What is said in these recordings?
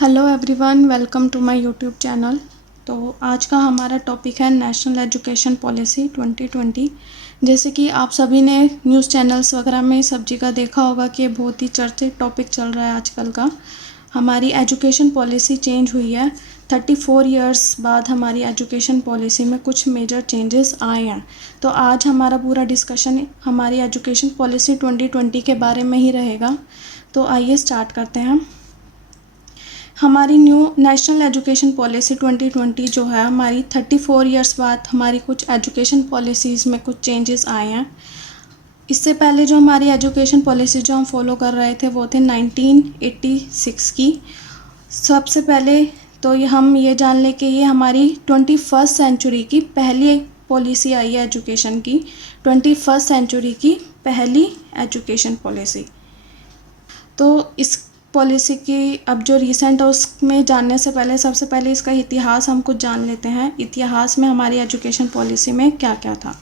Hello everyone, welcome to my YouTube channel. तो आज का हमारा टॉपिक है नेशनल एजुकेशन पॉलिसी 2020। जैसे कि आप सभी ने न्यूज़ चैनल्स वगैरह में सब जगह देखा होगा कि बहुत ही चर्चित टॉपिक चल रहा है आजकल का। हमारी एजुकेशन पॉलिसी चेंज हुई है। 34 इयर्स बाद हमारी एजुकेशन पॉलिसी में कुछ मेजर चेंजेस आए हैं। तो आज हमारा पूरा डिस्कशन हमारी एजुकेशन पॉलिसी 2020 के बारे में ही रहेगा। तो आइए स्टार्ट करते हैं। हमारी न्यू नेशनल एजुकेशन पॉलिसी 2020 जो है, हमारी 34 इयर्स बाद हमारी कुछ एजुकेशन पॉलिसीज़ में कुछ चेंजेस आए हैं। इससे पहले जो हमारी एजुकेशन पॉलिसी जो हम फॉलो कर रहे थे वो थे 1986 की। सबसे पहले तो हम ये जान लें कि ये हमारी 21st सेंचुरी की पहली पॉलिसी आई है एजुकेशन की। 21st सेंचुरी की पहली एजुकेशन पॉलिसी। तो इस पॉलिसी की अब जो रिसेंट है उसमें जानने से पहले सबसे पहले इसका इतिहास हम कुछ जान लेते हैं। इतिहास में हमारी एजुकेशन पॉलिसी में क्या क्या था।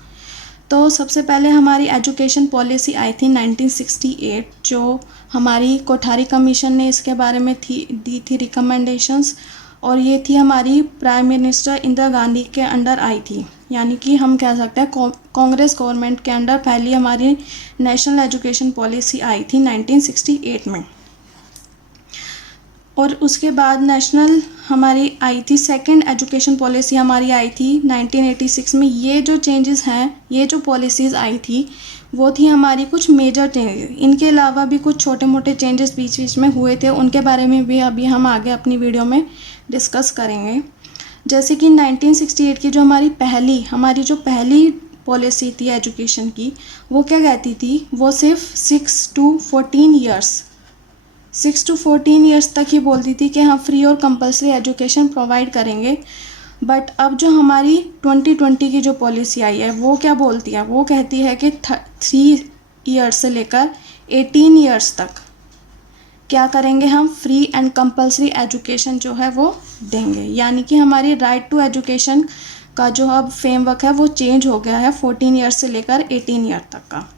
तो सबसे पहले हमारी एजुकेशन पॉलिसी आई थी 1968, जो हमारी कोठारी कमीशन ने इसके बारे में दी थी रिकमेंडेशंस। और ये थी हमारी प्राइम मिनिस्टर इंदिरा गांधी के अंडर आई थी। यानी कि हम कह सकते हैं कांग्रेस गवर्नमेंट के अंडर पहली हमारी नेशनल एजुकेशन पॉलिसी आई थी 1968 में। और उसके बाद नेशनल हमारी आई थी सेकंड एजुकेशन पॉलिसी हमारी आई थी 1986 में। ये जो चेंजेस हैं, ये जो पॉलिसीज़ आई थी वो थी हमारी कुछ मेजर चेंजेस। इनके अलावा भी कुछ छोटे मोटे चेंजेस बीच बीच में हुए थे, उनके बारे में भी अभी हम आगे अपनी वीडियो में डिस्कस करेंगे। जैसे कि 1968 की जो हमारी जो पहली पॉलिसी थी एजुकेशन की, वो क्या कहती थी, वो सिर्फ 6 to 14 ईयर्स तक ही बोलती थी कि हम फ्री और कंपलसरी एजुकेशन प्रोवाइड करेंगे। बट अब जो हमारी 2020 की जो पॉलिसी आई है वो क्या बोलती है, वो कहती है कि 3 ईयर्स से लेकर 18 ईयर्स तक क्या करेंगे, हम फ्री एंड कंपलसरी एजुकेशन जो है वो देंगे। यानी कि हमारी राइट टू एजुकेशन का जो अब फ्रेमवर्क है वो चेंज हो गया है 14 ईयर्स से लेकर 18 ईयर तक का।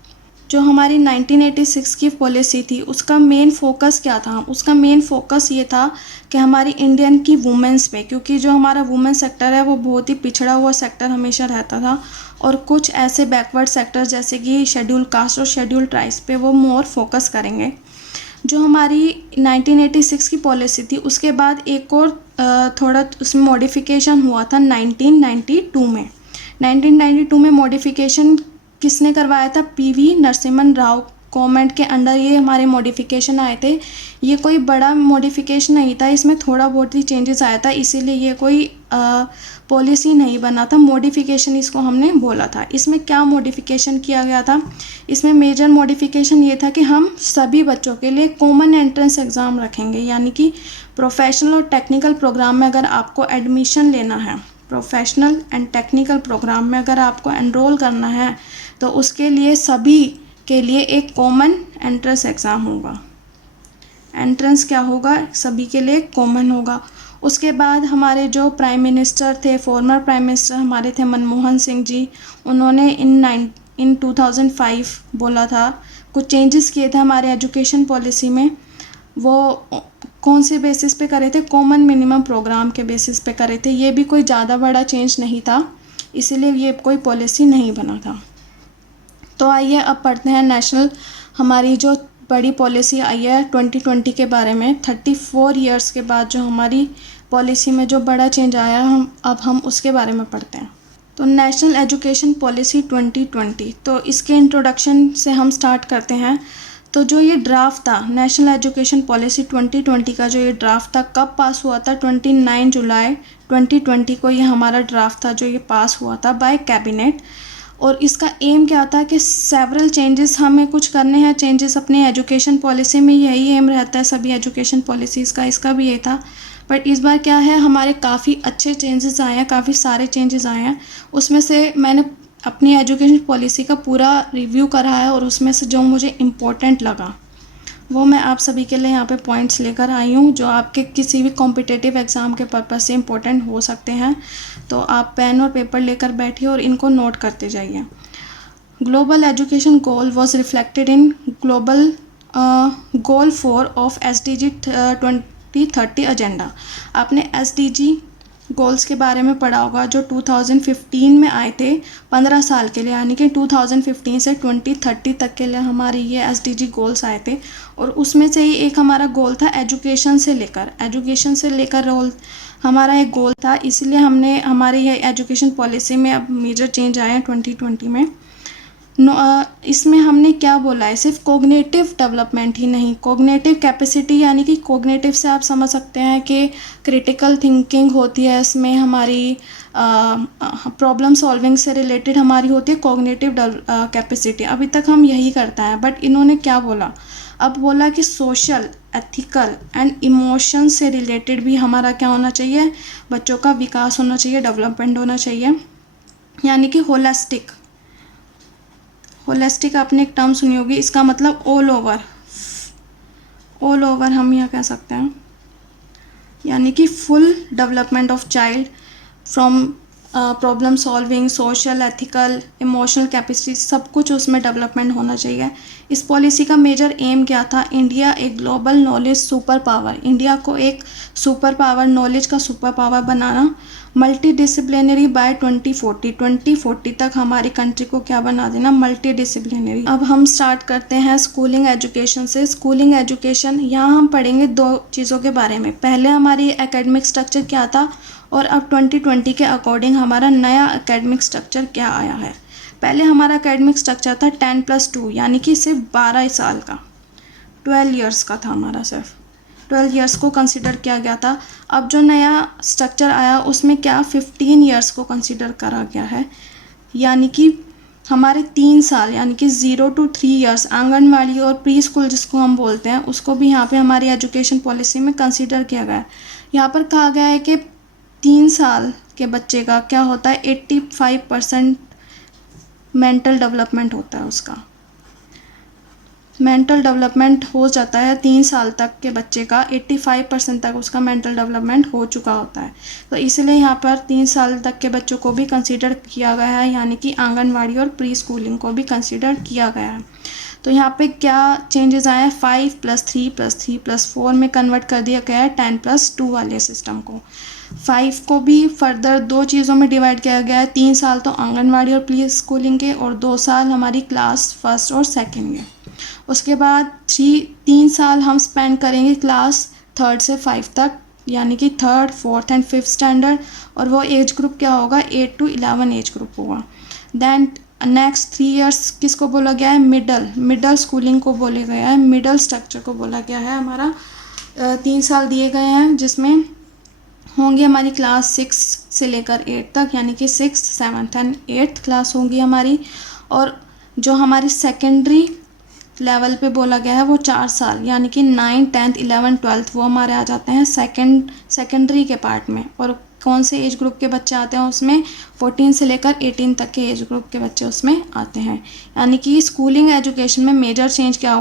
जो हमारी 1986 की पॉलिसी थी उसका मेन फोकस क्या था, उसका मेन फोकस ये था कि हमारी इंडियन की वुमेंस पे, क्योंकि जो हमारा वुमेन सेक्टर है वो बहुत ही पिछड़ा हुआ सेक्टर हमेशा रहता था। और कुछ ऐसे बैकवर्ड सेक्टर जैसे कि शेड्यूल कास्ट और शेड्यूल ट्राइब्स पे वो मोर फोकस करेंगे। जो हमारी 1986 की पॉलिसी थी उसके बाद एक और थोड़ा उसमें मॉडिफिकेशन हुआ था 1992 में। 1992 में मॉडिफिकेशन किसने करवाया था, पीवी नरसिम्हा राव गवर्नमेंट के अंडर ये हमारे मॉडिफिकेशन आए थे। ये कोई बड़ा मॉडिफिकेशन नहीं था, इसमें थोड़ा बहुत ही चेंजेस आया था, इसीलिए ये कोई पॉलिसी नहीं बना था, मॉडिफिकेशन इसको हमने बोला था। इसमें क्या मॉडिफिकेशन किया गया था, इसमें मेजर मॉडिफिकेशन ये था कि हम सभी बच्चों के लिए कॉमन एंट्रेंस एग्ज़ाम रखेंगे। यानी कि प्रोफेशनल और टेक्निकल प्रोग्राम में अगर आपको एडमिशन लेना है, प्रोफेशनल एंड टेक्निकल प्रोग्राम में अगर आपको एनरोल करना है तो उसके लिए सभी के लिए एक कॉमन एंट्रेंस एग्ज़ाम होगा। एंट्रेंस क्या होगा, सभी के लिए कॉमन होगा। उसके बाद हमारे जो प्राइम मिनिस्टर थे, फॉर्मर प्राइम मिनिस्टर हमारे थे मनमोहन सिंह जी, उन्होंने इन 2005 बोला था, कुछ चेंजेस किए थे हमारे एजुकेशन पॉलिसी में। वो कौन से बेसिस पे करे थे, कॉमन मिनिमम प्रोग्राम के बेसिस पे करे थे। ये भी कोई ज़्यादा बड़ा चेंज नहीं था, इसीलिए ये कोई पॉलिसी नहीं बना था। तो आइए अब पढ़ते हैं नेशनल हमारी जो बड़ी पॉलिसी आई है 2020 के बारे में। 34 इयर्स के बाद जो हमारी पॉलिसी में जो बड़ा चेंज आया हम उसके बारे में पढ़ते हैं। तो नेशनल एजुकेशन पॉलिसी 2020, तो इसके इंट्रोडक्शन से हम स्टार्ट करते हैं। तो जो ये ड्राफ्ट था नेशनल एजुकेशन पॉलिसी 2020 का, जो ये ड्राफ्ट था कब पास हुआ था, 29 जुलाई 2020 को ये हमारा ड्राफ्ट था जो ये पास हुआ था बाय कैबिनेट। और इसका एम क्या था कि सेवरल चेंजेस हमें कुछ करने हैं, चेंजेस अपने एजुकेशन पॉलिसी में, यही एम रहता है सभी एजुकेशन पॉलिसीज़ का, इसका भी ये था। बट इस बार क्या है, हमारे काफ़ी अच्छे चेंजेस आए हैं, काफ़ी सारे चेंजेस आए हैं। उसमें से मैंने अपनी एजुकेशन पॉलिसी का पूरा रिव्यू करा है और उसमें से जो मुझे इम्पोर्टेंट लगा वो मैं आप सभी के लिए यहाँ पे पॉइंट्स लेकर आई हूँ, जो आपके किसी भी कॉम्पिटिटिव एग्ज़ाम के पर्पज़ से इम्पोर्टेंट हो सकते हैं। तो आप पेन और पेपर लेकर बैठिए और इनको नोट करते जाइए। Global education goal was reflected in global goal 4 of SDG 2030 agenda. आपने SDG गोल्स के बारे में पढ़ा होगा जो 2015 में आए थे 15 साल के लिए, यानी कि 2015 से 2030 तक के लिए हमारी ये SDG गोल्स आए थे। और उसमें से ही एक हमारा गोल था एजुकेशन से लेकर रोल हमारा एक गोल था। इसलिए हमने हमारे ये एजुकेशन पॉलिसी में अब मेजर चेंज आए हैं 2020 में। इसमें हमने क्या बोला है, सिर्फ कोग्निटिव डेवलपमेंट ही नहीं, कोग्निटिव कैपेसिटी, यानी कि कोग्निटिव से आप समझ सकते हैं कि क्रिटिकल थिंकिंग होती है, इसमें हमारी प्रॉब्लम सॉल्विंग से रिलेटेड हमारी होती है कोग्निटिव कैपेसिटी। अभी तक हम यही करते हैं, बट इन्होंने क्या बोला, अब बोला कि सोशल, एथिकल एंड इमोशन से रिलेटेड भी हमारा क्या होना चाहिए, बच्चों का विकास होना चाहिए, डेवलपमेंट होना चाहिए, यानी कि होलिस्टिक आपने एक टर्म सुनी होगी, इसका मतलब ऑल ओवर हम यहाँ कह सकते हैं, यानी कि full development of child from problem solving, social, ethical, emotional capacity, सब कुछ उसमें डेवलपमेंट होना चाहिए। इस पॉलिसी का मेजर एम क्या था, इंडिया एक global knowledge super power, India को एक सुपर पावर, नॉलेज का सुपर पावर बनाना, मल्टी डिसिप्लिनरी बाय 2040 तक हमारी कंट्री को क्या बना देना, मल्टी डिसिप्लिनरी। अब हम स्टार्ट करते हैं स्कूलिंग एजुकेशन से। स्कूलिंग एजुकेशन, यहाँ हम पढ़ेंगे दो चीज़ों के बारे में, पहले हमारी एकेडमिक स्ट्रक्चर क्या था और अब 2020 के अकॉर्डिंग हमारा नया एकेडमिक स्ट्रक्चर क्या आया है। पहले हमारा एकेडमिक स्ट्रक्चर था 10+2, यानी कि सिर्फ 12 साल का, 12 ईयर्स का था हमारा, सिर्फ 12 ईयर्स को कंसिडर किया गया था। अब जो नया स्ट्रक्चर आया उसमें क्या 15 ईयर्स को कंसिडर करा गया है, यानी कि हमारे 3 साल, यानी कि 0 to 3 ईयर्स, आंगनवाड़ी और प्री स्कूल जिसको हम बोलते हैं, उसको भी यहाँ पे हमारी एजुकेशन पॉलिसी में कंसिडर किया गया है। यहाँ पर कहा गया है कि 3 साल के बच्चे का क्या होता है, 85% मेंटल डेवलपमेंट होता है, उसका मेंटल डेवलपमेंट हो जाता है 3 साल तक के बच्चे का, 85% तक उसका मेंटल डेवलपमेंट हो चुका होता है। तो इसलिए यहाँ पर 3 साल तक के बच्चों को भी कंसीडर किया गया है, यानी कि आंगनवाड़ी और प्री स्कूलिंग को भी कंसीडर किया गया है। तो यहाँ पे क्या चेंजेस आए हैं, 5+3+3+4 में कन्वर्ट कर दिया गया है 10+2 वाले सिस्टम को। 5 को भी फर्दर 2 चीज़ों में डिवाइड किया गया है, 3 साल तो आंगनवाड़ी और प्री स्कूलिंग के और 2 साल हमारी क्लास 1 और 2 के। उसके बाद 3 साल हम स्पेंड करेंगे क्लास 3 से 5 तक, यानी कि 3rd, 4th and 5th standard, और वो एज ग्रुप क्या होगा, 8 to 11 एज ग्रुप होगा। देन नेक्स्ट 3 ईयर्स किसको बोला गया है, मिडल स्कूलिंग को बोला गया है, मिडल स्ट्रक्चर को बोला गया है। हमारा 3 साल दिए गए हैं जिसमें होंगी हमारी क्लास 6 से लेकर 8 तक, यानी कि 6th, 7th and 8th class होंगी हमारी। और जो हमारी सेकेंडरी लेवल पे बोला गया है वो 4 साल, यानी कि 9th, 10th, 11th, 12th वो हमारे आ जाते हैं सेकेंडरी के पार्ट में। और कौन से एज ग्रुप के बच्चे आते हैं उसमें, 14 से लेकर 18 तक के एज ग्रुप के बच्चे उसमें आते हैं। यानी कि स्कूलिंग एजुकेशन में मेजर चेंज क्या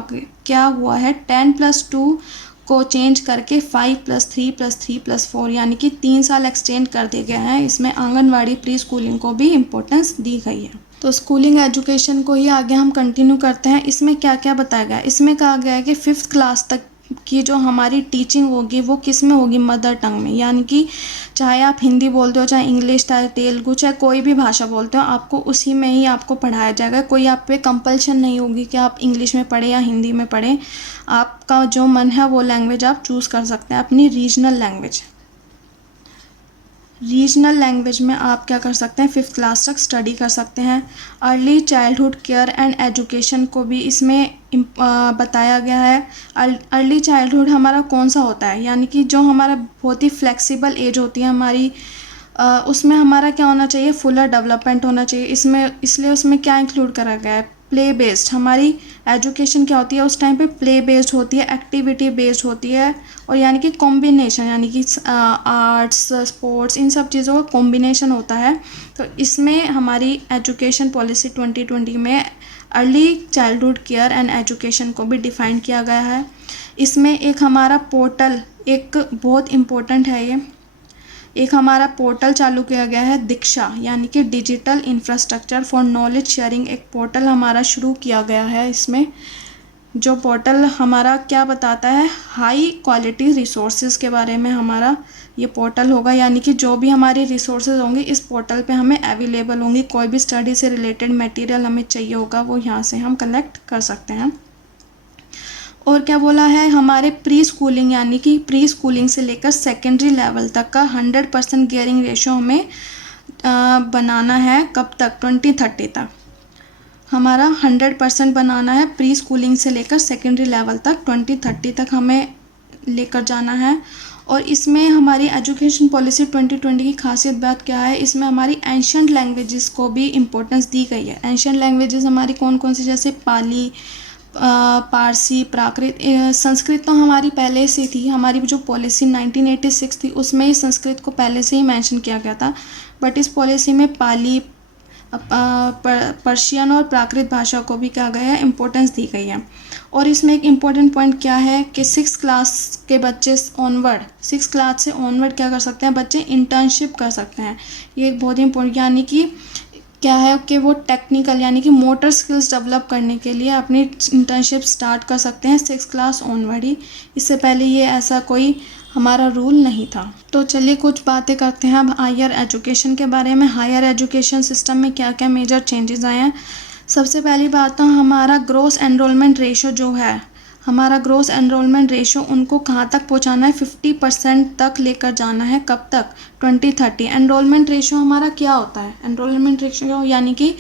हुआ है, 10+2 को चेंज करके 5+3+3+4, यानी कि 3 साल एक्सटेंड कर दिए गए हैं। इसमें आंगनवाड़ी प्री स्कूलिंग को भी इम्पोर्टेंस दी गई है। तो स्कूलिंग एजुकेशन को ही आगे हम कंटिन्यू करते हैं। इसमें क्या क्या बताया गया है, इसमें कहा गया है कि 5th क्लास तक की जो हमारी टीचिंग होगी वो किस में होगी, मदर टंग में, यानी कि चाहे आप हिंदी बोलते हो, चाहे इंग्लिश, चाहे तेलुगु, चाहे कोई भी भाषा बोलते हो, आपको उसी में ही आपको पढ़ाया जाएगा। कोई आप पे कंपल्शन नहीं होगी कि आप इंग्लिश में पढ़ें या हिंदी में पढ़ें। आपका जो मन है वो लैंग्वेज आप चूज़ कर सकते हैं, अपनी रीजनल लैंग्वेज में आप क्या कर सकते हैं, 5th क्लास तक स्टडी कर सकते हैं। Early childhood care and education को भी इसमें बताया गया है। अर्ली चाइल्डहुड हमारा कौन सा होता है, यानी कि जो हमारा बहुत ही फ्लेक्सिबल एज होती है हमारी, उसमें हमारा क्या होना चाहिए, फुलर डेवलपमेंट होना चाहिए। इसलिए उसमें क्या इंक्लूड करा गया है, प्ले बेस्ड। हमारी एजुकेशन क्या होती है उस टाइम पे, प्ले बेस्ड होती है, एक्टिविटी बेस्ड होती है, और यानी कि कॉम्बिनेशन, यानी कि आर्ट्स, स्पोर्ट्स, इन सब चीज़ों का कॉम्बिनेशन होता है। तो इसमें हमारी एजुकेशन पॉलिसी 2020 में early childhood care and education को भी डिफ़ाइन किया गया है। इसमें एक हमारा पोर्टल, एक बहुत इम्पोर्टेंट है ये, एक हमारा पोर्टल चालू किया गया है दीक्षा, यानी कि digital infrastructure for knowledge sharing. एक पोर्टल हमारा शुरू किया गया है इसमें, जो पोर्टल हमारा क्या बताता है, हाई क्वालिटी रिसोर्सेज के बारे में हमारा ये पोर्टल होगा, यानी कि जो भी हमारी रिसोर्सेज होंगे इस पोर्टल पे हमें अवेलेबल होंगी। कोई भी स्टडी से रिलेटेड मटेरियल हमें चाहिए होगा वो यहाँ से हम कलेक्ट कर सकते हैं। और क्या बोला है, हमारे प्री स्कूलिंग यानी कि प्री स्कूलिंग से लेकर सेकेंडरी लेवल तक का 100% गियरिंग रेशो हमें बनाना है। कब तक? 2030 तक हमारा 100% बनाना है। प्री स्कूलिंग से लेकर सेकेंडरी लेवल तक 2030 तक हमें लेकर जाना है। और इसमें हमारी एजुकेशन पॉलिसी 2020 की खासियत बात क्या है, इसमें हमारी एंशियंट लैंग्वेजेस को भी इम्पोर्टेंस दी गई है। एंशियंट लैंग्वेजेस हमारी कौन कौन सी, जैसे पाली, पारसी, प्राकृत, संस्कृत तो हमारी पहले से थी। हमारी जो पॉलिसी 1986 थी उसमें ही संस्कृत को पहले से ही मेंशन किया गया था, बट इस पॉलिसी में पाली, पर्शियन और प्राकृत भाषा को भी क्या गया है, इम्पोर्टेंस दी गई है। और इसमें एक इम्पोर्टेंट पॉइंट क्या है कि 6 क्लास के बच्चे ऑनवर्ड, 6 क्लास से ऑनवर्ड क्या कर सकते हैं बच्चे, इंटर्नशिप कर सकते हैं। ये एक बहुत ही इम्पोर्टेंट, यानी कि क्या है कि वो टेक्निकल यानी कि मोटर स्किल्स डेवलप करने के लिए अपनी इंटर्नशिप स्टार्ट कर सकते हैं 6 क्लास ऑनवर्ड ही। इससे पहले ये ऐसा कोई हमारा रूल नहीं था। तो चलिए कुछ बातें करते हैं अब हायर एजुकेशन के बारे में। हायर एजुकेशन सिस्टम में क्या क्या मेजर चेंजेस आए हैं। सबसे पहली बात तो हमारा ग्रोस एनरोलमेंट रेशो जो है, हमारा ग्रोस एनरोलमेंट रेशो उनको कहाँ तक पहुँचाना है, 50% तक लेकर जाना है। कब तक? 2030। एनरोलमेंट रेशो हमारा क्या होता है? एनरोलमेंट रेशो यानी कि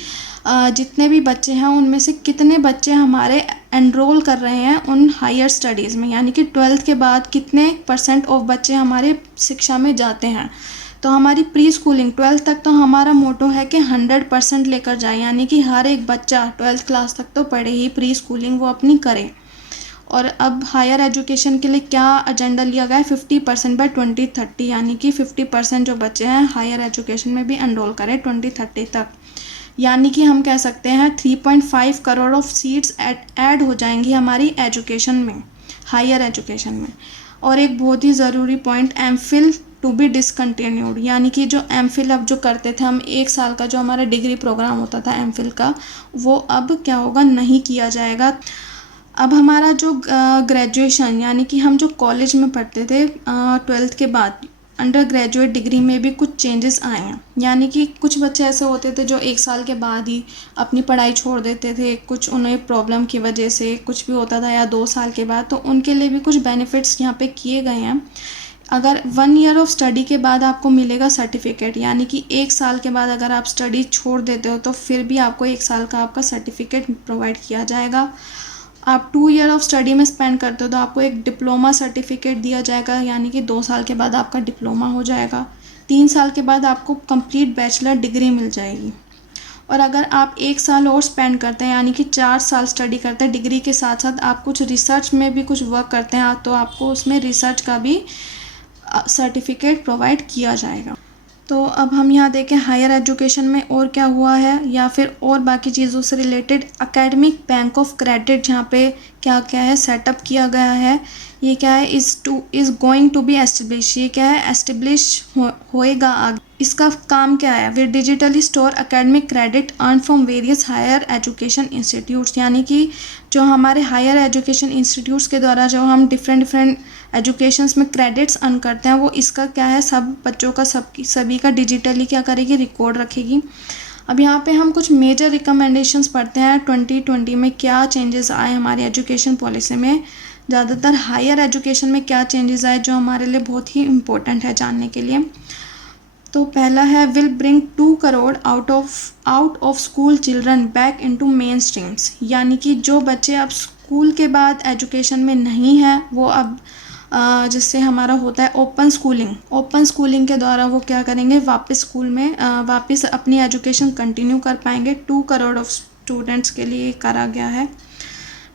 जितने भी बच्चे हैं उनमें से कितने बच्चे हमारे एनरोल कर रहे हैं उन हायर स्टडीज़ में, यानी कि 12th के बाद कितने % ऑफ बच्चे हमारे शिक्षा में जाते हैं। तो हमारी प्री स्कूलिंग 12th तक तो हमारा मोटो है कि 100% लेकर जाए, यानी कि हर एक बच्चा 12th क्लास तक तो पढ़े ही, प्री स्कूलिंग वो अपनी करे। और अब हायर एजुकेशन के लिए क्या एजेंडा लिया गया है, 50% बाय 2030, यानी कि 50% जो बच्चे हैं हायर एजुकेशन में भी एनरोल करें 2030 तक। यानी कि हम कह सकते हैं 3.5 करोड़ ऑफ सीट्स ऐड हो जाएंगी हमारी एजुकेशन में, हायर एजुकेशन में। और एक बहुत ही ज़रूरी point, MPhil to be discontinued, यानी कि जो एमफिल अब जो करते थे हम, 1 साल का जो हमारा डिग्री प्रोग्राम होता था एमफिल का, वो अब क्या होगा, नहीं किया जाएगा। अब हमारा जो ग्रेजुएशन यानी कि हम जो कॉलेज में पढ़ते थे 12th के बाद, अंडर ग्रेजुएट डिग्री में भी कुछ चेंजेस आए हैं। यानी कि कुछ बच्चे ऐसे होते थे जो 1 साल के बाद ही अपनी पढ़ाई छोड़ देते थे, कुछ उन्हें प्रॉब्लम की वजह से कुछ भी होता था, या 2 साल के बाद, तो उनके लिए भी कुछ बेनिफिट्स यहाँ पे किए गए हैं। अगर 1 ईयर ऑफ स्टडी के बाद आपको मिलेगा सर्टिफिकेट, यानी कि 1 साल के बाद अगर आप स्टडी छोड़ देते हो तो फिर भी आपको 1 साल का आपका सर्टिफिकेट प्रोवाइड किया जाएगा। आप 2 ईयर ऑफ स्टडी में स्पेंड करते हो तो आपको एक डिप्लोमा सर्टिफिकेट दिया जाएगा, यानी कि 2 साल के बाद आपका डिप्लोमा हो जाएगा। 3 साल के बाद आपको कंप्लीट बैचलर डिग्री मिल जाएगी। और अगर आप 1 साल और स्पेंड करते हैं, यानी कि 4 साल स्टडी करते हैं डिग्री के साथ साथ, आप कुछ रिसर्च में भी कुछ वर्क करते हैं तो आपको उसमें रिसर्च का भी सर्टिफिकेट प्रोवाइड किया जाएगा। तो अब हम यहाँ देखें हायर एजुकेशन में और क्या हुआ है, या फिर और बाकी चीज़ों से related academic bank of credit जहाँ पे क्या क्या है सेटअप किया गया है। ये क्या है, is going to be establish, ये क्या है, एस्टेब्लिश होएगा आगे। इसका काम क्या है, वे digitally store academic credit earn from various higher education institutes, यानी कि जो हमारे हायर एजुकेशन इंस्टीट्यूट्स के द्वारा जो हम डिफरेंट एजुकेशंस में क्रेडिट्स अर्न करते हैं, वो इसका क्या है, सब बच्चों का सभी का डिजिटली क्या करेगी, रिकॉर्ड रखेगी। अब यहाँ पे हम कुछ मेजर रिकमेंडेशंस पढ़ते हैं 2020 में क्या चेंजेस आए हमारी एजुकेशन पॉलिसी में। ज़्यादातर हायर एजुकेशन में क्या चेंजेस आए जो हमारे लिए बहुत ही इम्पोर्टेंट है जानने के लिए। तो पहला है, will bring 2 crore out of school children back into main streams, यानी कि जो बच्चे अब स्कूल के बाद एजुकेशन में नहीं हैं वो अब जिससे हमारा होता है ओपन स्कूलिंग के द्वारा वो क्या करेंगे, वापस स्कूल में वापस अपनी एजुकेशन कंटिन्यू कर पाएंगे। 2 करोड़ ऑफ स्टूडेंट्स के लिए करा गया है।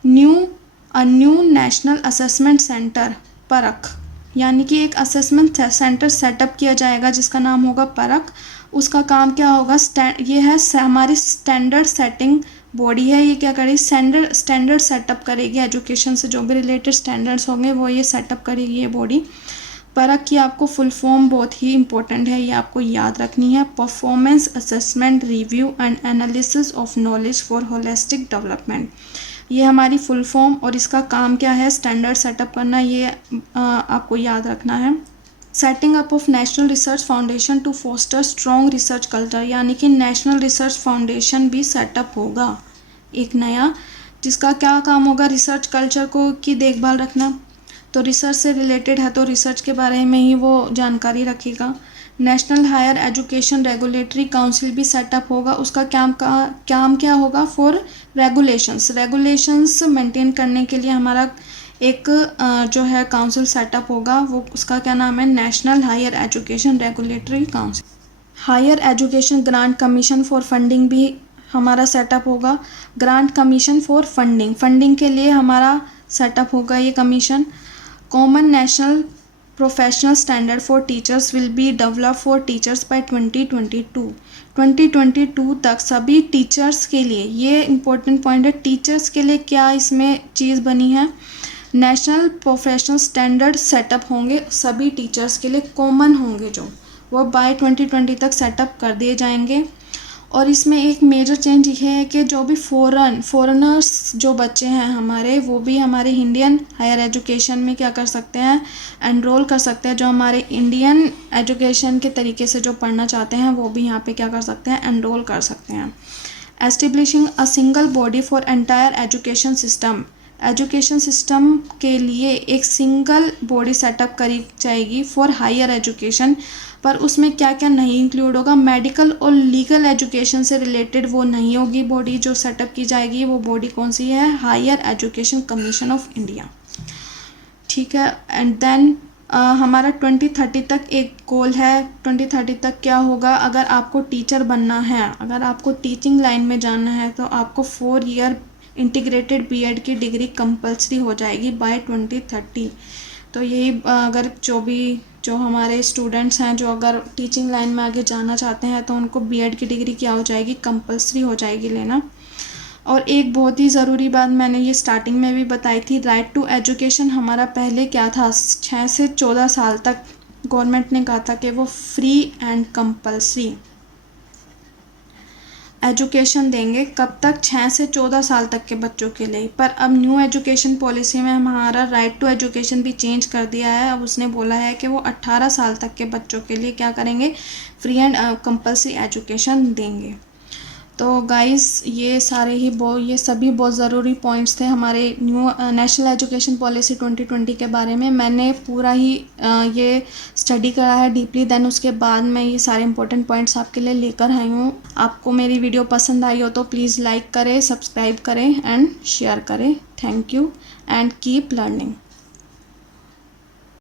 न्यू नेशनल असेसमेंट सेंटर परख, यानी कि एक असेसमेंट सेंटर सेटअप किया जाएगा जिसका नाम होगा परख। उसका काम क्या होगा, ये है हमारी स्टैंडर्ड सेटिंग बॉडी है। ये क्या करेगी, स्टैंडर्ड सेटअप करेगी, एजुकेशन से जो भी रिलेटेड स्टैंडर्ड्स होंगे वो ये सेटअप करेगी ये बॉडी। परख की आपको फुल फॉर्म बहुत ही इंपॉर्टेंट है, ये आपको याद रखनी है, performance assessment review and analysis of knowledge for holistic development. ये हमारी फुल फॉर्म और इसका काम क्या है, स्टैंडर्ड सेटअप करना, ये आपको याद रखना है। Setting up of national research foundation to foster strong research culture, यानी कि नेशनल रिसर्च फाउंडेशन भी सेटअप होगा एक नया, जिसका क्या काम होगा, रिसर्च कल्चर को की देखभाल रखना। तो रिसर्च से रिलेटेड है तो रिसर्च के बारे में ही वो जानकारी रखेगा। National higher education regulatory council भी सेटअप होगा, उसका काम क्या होगा, फॉर रेगुलेशंस मेंटेन करने के लिए हमारा एक जो है काउंसिल सेटअप होगा, वो उसका क्या नाम है, national higher education regulatory council. Higher education grant commission for funding भी हमारा सेटअप होगा, ग्रांट कमीशन फॉर फंडिंग के लिए हमारा सेटअप होगा ये commission. Common national professional standard for teachers will be develop for teachers by 2022 तक सभी टीचर्स के लिए, ये इम्पोर्टेंट पॉइंट है, टीचर्स के लिए क्या इसमें चीज़ बनी है, नेशनल प्रोफेशनल स्टैंडर्ड सेटअप होंगे सभी टीचर्स के लिए, कॉमन होंगे जो, वो बाय 2020 तक सेटअप कर दिए जाएंगे। और इसमें एक मेजर चेंज ये है कि जो भी फॉरेनर्स जो बच्चे हैं हमारे, वो भी हमारे इंडियन हायर एजुकेशन में क्या कर सकते हैं, एनरोल कर सकते हैं। जो हमारे इंडियन एजुकेशन के तरीके से जो पढ़ना चाहते हैं वो भी यहाँ पे क्या कर सकते हैं, एनरोल कर सकते हैं। Establishing a single body for entire education system, education system के लिए एक सिंगल बॉडी सेटअप करी जाएगी फॉर हायर एजुकेशन, पर उसमें क्या क्या नहीं इंक्लूड होगा, मेडिकल और लीगल एजुकेशन से रिलेटेड वो नहीं होगी बॉडी जो सेटअप की जाएगी, वो बॉडी कौन सी है, higher education commission of India, ठीक है। एंड देन हमारा 2030 तक एक गोल है, 2030 तक क्या होगा, अगर आपको टीचर बनना है, अगर आपको टीचिंग लाइन में जाना है तो आपको 4 ईयर इंटीग्रेटेड बीएड की डिग्री कंपलसरी हो जाएगी बाय 2030। तो यही अगर जो हमारे स्टूडेंट्स हैं जो अगर टीचिंग लाइन में आगे जाना चाहते हैं तो उनको बीएड की डिग्री क्या हो जाएगी, कंपलसरी हो जाएगी लेना। और एक बहुत ही ज़रूरी बात मैंने ये स्टार्टिंग में भी बताई थी, राइट टू एजुकेशन हमारा पहले क्या था, 6 से 14 साल तक गवर्नमेंट ने कहा था कि वो फ्री एंड कंपलसरी एजुकेशन देंगे, कब तक, 6 से 14 साल तक के बच्चों के लिए। पर अब न्यू एजुकेशन पॉलिसी में हमारा राइट टू एजुकेशन भी चेंज कर दिया है, अब उसने बोला है कि वो 18 साल तक के बच्चों के लिए क्या करेंगे, फ्री एंड कंपलसरी एजुकेशन देंगे। तो गाइस ये सभी बहुत ज़रूरी पॉइंट्स थे हमारे न्यू नेशनल एजुकेशन पॉलिसी 2020 के बारे में। मैंने पूरा ही ये स्टडी करा है डीपली, देन उसके बाद मैं ये सारे इंपॉर्टेंट पॉइंट्स आपके लिए लेकर आई हूँ। आपको मेरी वीडियो पसंद आई हो तो प्लीज़ लाइक करें, सब्सक्राइब करें एंड शेयर करें। Thank you and keep learning.